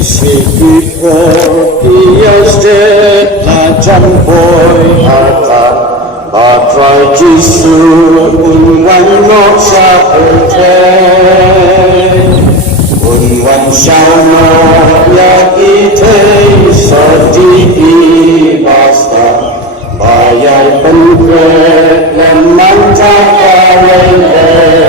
Yesterday, John Boy, Patrai Jisu, Unwan Moksa Perte, Unwan Shama, Yakite, Sadi Basta, Bayai Penkre, Lemanta Kawele.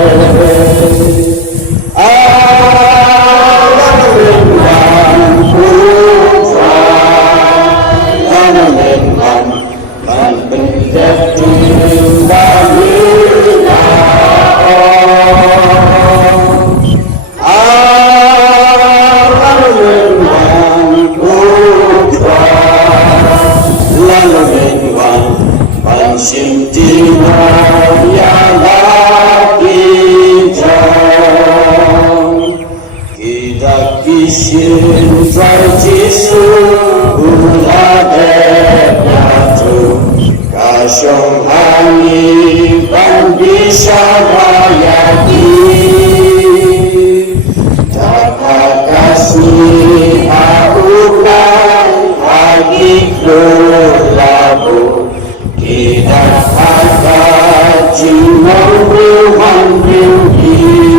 Kasyong hani pan bisa bayaki Takakasih haukan hagi kelabu Tidak ada cimang Tuhan tinggi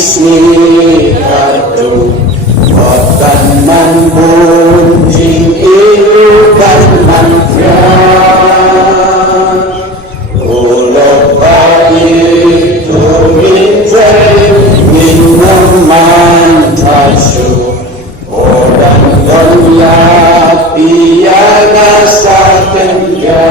Isni kadu Kotan man bunjing ilukan man kran Ulo bayi tumintai minum man tasu Orang dunia piaga satenga